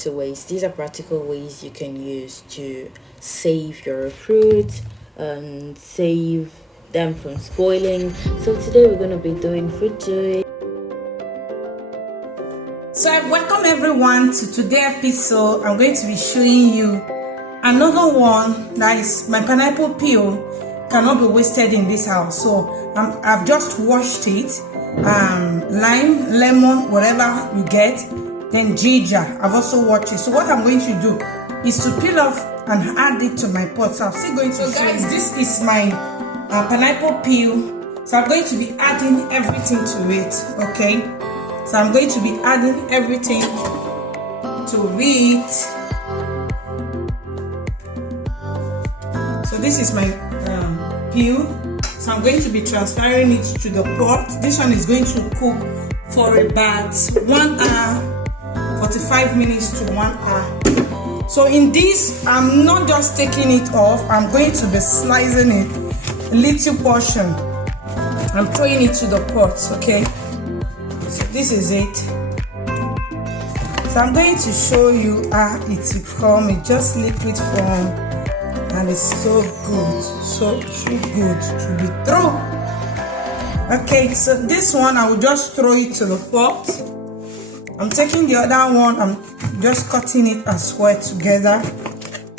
to waste. These are practical ways you can use to save your fruits and save them from spoiling. So today we're going to be doing fruit juice. So I welcome everyone to today's episode. I'm going to be showing you another one that is my pineapple peel cannot be wasted in this house. So I've just washed it, lime, lemon, whatever you get, then ginger. I've also washed it. So what I'm going to do is to peel off and add it to my pot. So I'm still going to. So guys, this is my pineapple peel. So I'm going to be adding everything to it. Okay. So I'm going to be adding everything to it. So this is my peel. So I'm going to be transferring it to the pot. This one is going to cook for about 1 hour, 45 minutes to 1 hour. So in this, I'm not just taking it off. I'm going to be slicing it, a little portion. I'm throwing it to the pot, okay? So this is it. So I'm going to show you how it will come. It's just liquid form and it's so good, so too good to be thrown. Okay, so this one I will just throw it to the pot. I'm taking the other one, I'm just cutting it as well together.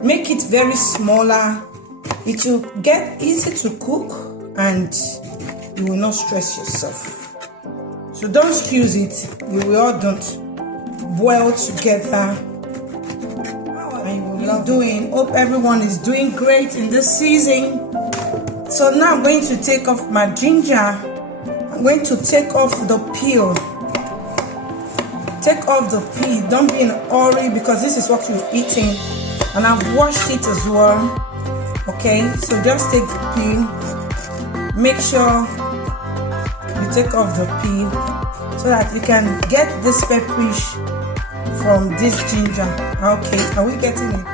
Make it very smaller. It will get easy to cook and you will not stress yourself. So don't squeeze it, you will all don't boil together. And you will not doing. Hope everyone is doing great in this season. So now I'm going to take off my ginger. I'm going to take off the peel. Take off the peel. Don't be in a hurry because this is what you're eating. And I've washed it as well. Okay, so just take the peel. Make sure you take off the peel so that you can get this pepperish from this ginger. Okay, are we getting it?